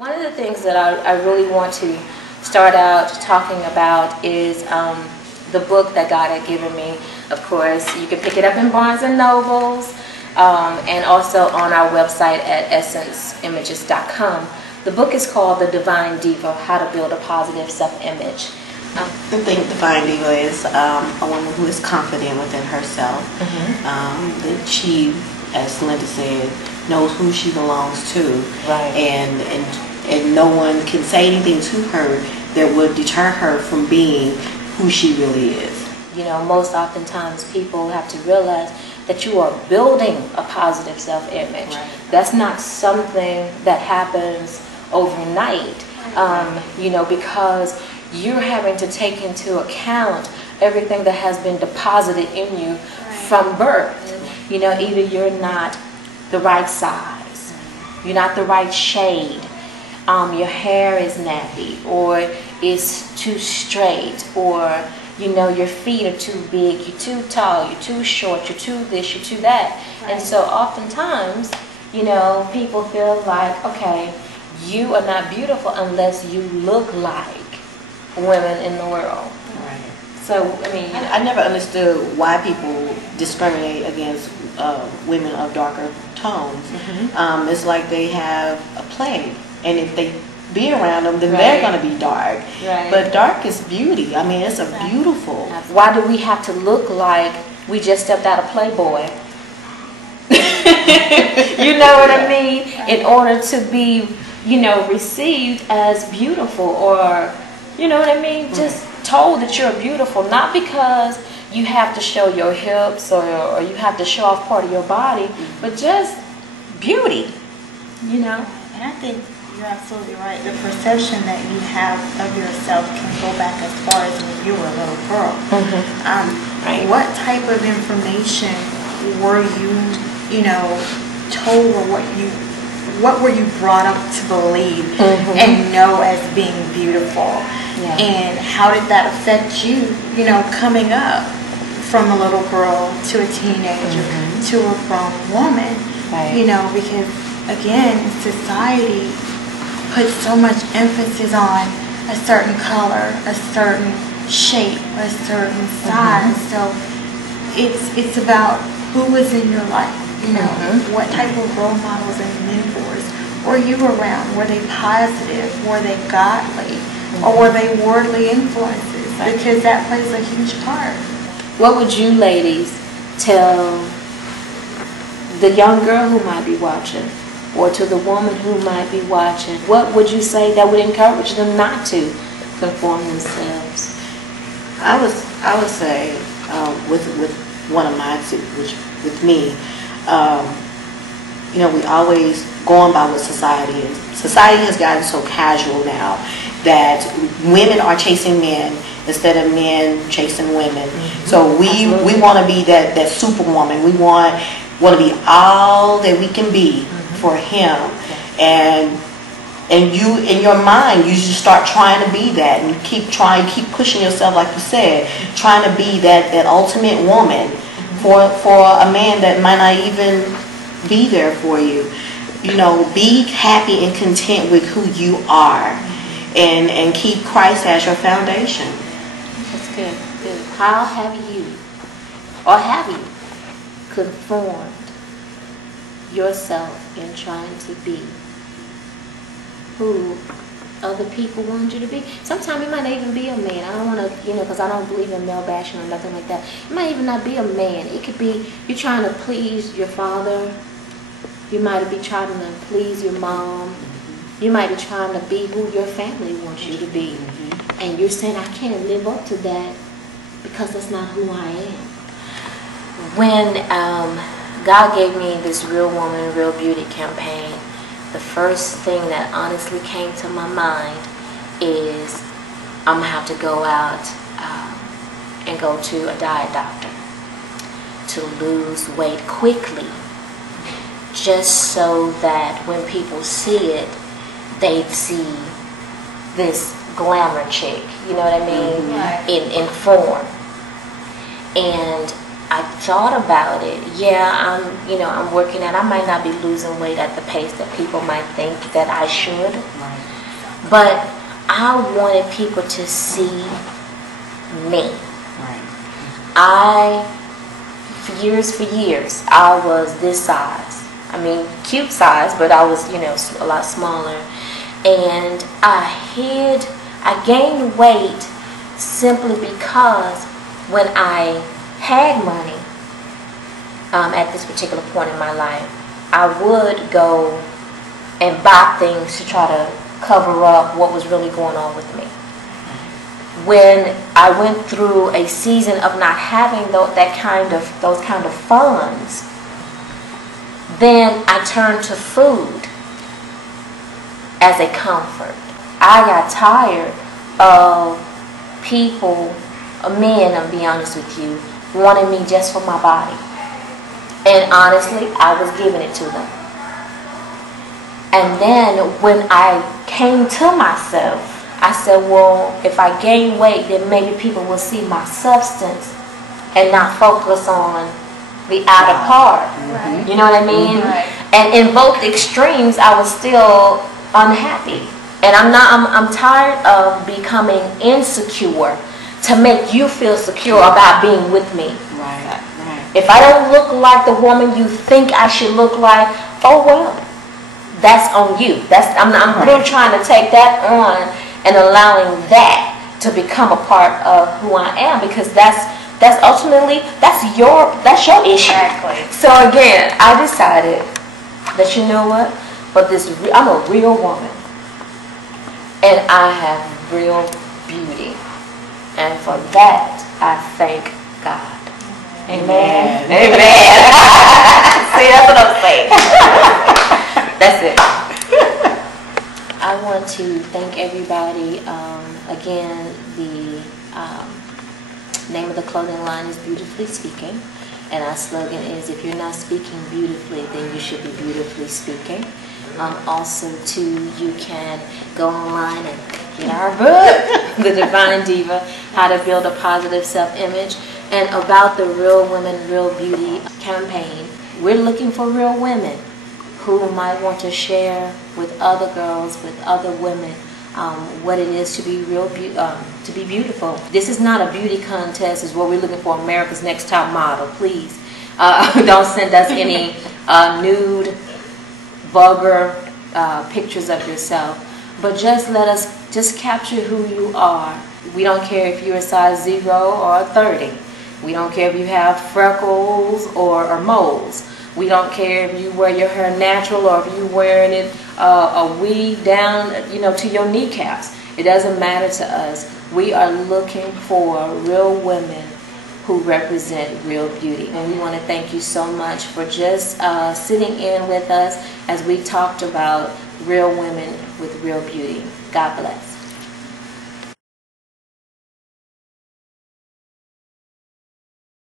One of the things that I really want to start out talking about is the book that God had given me. Of course, you can pick it up in Barnes & Nobles and also on our website at essenceimages.com. The book is called The Divine Diva, How to Build a Positive Self-Image. I think Divine Diva is a woman who is confident within herself. That she, as Linda said, knows who she belongs to. Right. And no one can say anything to her that would deter her from being who she really is. You know, most oftentimes people have to realize that you are building a positive self-image. Right. That's not something that happens overnight, you know, because you're having to take into account everything that has been deposited in you from birth. You know, either you're not the right size, you're not the right shade, your hair is nappy, or it's too straight, or you know, your feet are too big, you're too tall, you're too short, you're too this, you're too that. Right. And so oftentimes, you know, people feel like, okay, you are not beautiful unless you look like women in the world. Right. So, I mean, I never understood why people discriminate against women of darker tones. It's like they have a plague, and if they be around them, then they're going to be dark. Right. But dark is beauty. I mean, it's a beautiful. Why do we have to look like we just stepped out of Playboy? You know what I mean? In order to be, you know, received as beautiful, or, you know what I mean? Just told that you're beautiful, not because you have to show your hips or you have to show off part of your body, but just beauty, you know? And I think you're absolutely right. The perception that you have of yourself can go back as far as when you were a little girl. Right. What type of information were you know, told, or what were you brought up to believe and know as being beautiful? Yeah. And how did that affect you, you know, coming up from a little girl to a teenager to a grown woman? Right. You know, because again, society puts so much emphasis on a certain color, a certain shape, a certain size. So it's about who was in your life, you know, what type of role models and mentors were you around? Were they positive? Were they godly? Or were they worldly influences? Because that plays a huge part. What would you ladies tell the young girl who might be watching, or to the woman who might be watching? What would you say that would encourage them not to conform themselves? I would say with one of my two, which with me, you know, we always going by what society is. Society has gotten so casual now that women are chasing men instead of men chasing women. So we want to be that superwoman. We want to be all that we can be for him. And you, in your mind, you just start trying to be that, and you keep pushing yourself, like you said, trying to be that ultimate woman for a man that might not even be there for you. You know, be happy and content with who you are, and keep Christ as your foundation. That's good. Good. How have you conformed yourself in trying to be who other people want you to be? Sometimes it might not even be a man. I don't want to, you know, because I don't believe in male bashing or nothing like that. It might even not be a man. It could be you're trying to please your father. You might be trying to please your mom. You might be trying to be who your family wants you to be. And you're saying, I can't live up to that because that's not who I am. When God gave me this Real Woman, Real Beauty campaign, the first thing that honestly came to my mind is I'm going to have to go out and go to a diet doctor to lose weight quickly, just so that when people see it, they see this glamour chick, you know what I mean, in form. And I thought about it. Yeah, I'm working out. I might not be losing weight at the pace that people might think that I should. Right. But I wanted people to see me. Right. For years, I was this size. I mean, cute size, but I was, a lot smaller. And I gained weight simply because when I had money, at this particular point in my life, I would go and buy things to try to cover up what was really going on with me. When I went through a season of not having those kind of funds, then I turned to food as a comfort. I got tired of people, men, I'll be honest with you, wanting me just for my body. And honestly, I was giving it to them. And then when I came to myself, I said, well, if I gain weight, then maybe people will see my substance and not focus on the outer part. Right. You know what I mean? Right. And in both extremes, I was still unhappy. And I'm tired of becoming insecure to make you feel secure about being with me. Right. If I don't look like the woman you think I should look like, oh well, that's on you. I'm really trying to take that on and allowing that to become a part of who I am, because that's ultimately your issue. Exactly. So again, I decided that, you know what, but I'm a real woman, and I have real beauty, and for that I thank God. Amen. Amen. See, that's what I'm saying. That's it. I want to thank everybody. Again, the name of the clothing line is Beautifully Speaking, and our slogan is, if you're not speaking beautifully, then you should be beautifully speaking. Also, too, you can go online and get our book, The Divine Diva, How to Build a Positive Self-Image, and about the Real Women, Real Beauty campaign. We're looking for real women who might want to share with other girls, with other women, what it is to be to be beautiful. This is not a beauty contest. Is what we're looking for. America's Next Top Model. Please don't send us any nude, vulgar pictures of yourself. But just let us capture who you are. We don't care if you're a size 0 or a 30. We don't care if you have freckles or moles. We don't care if you wear your hair natural or if you're wearing it a weave down, to your kneecaps. It doesn't matter to us. We are looking for real women who represent real beauty. And we want to thank you so much for just sitting in with us as we talked about real women with real beauty. God bless.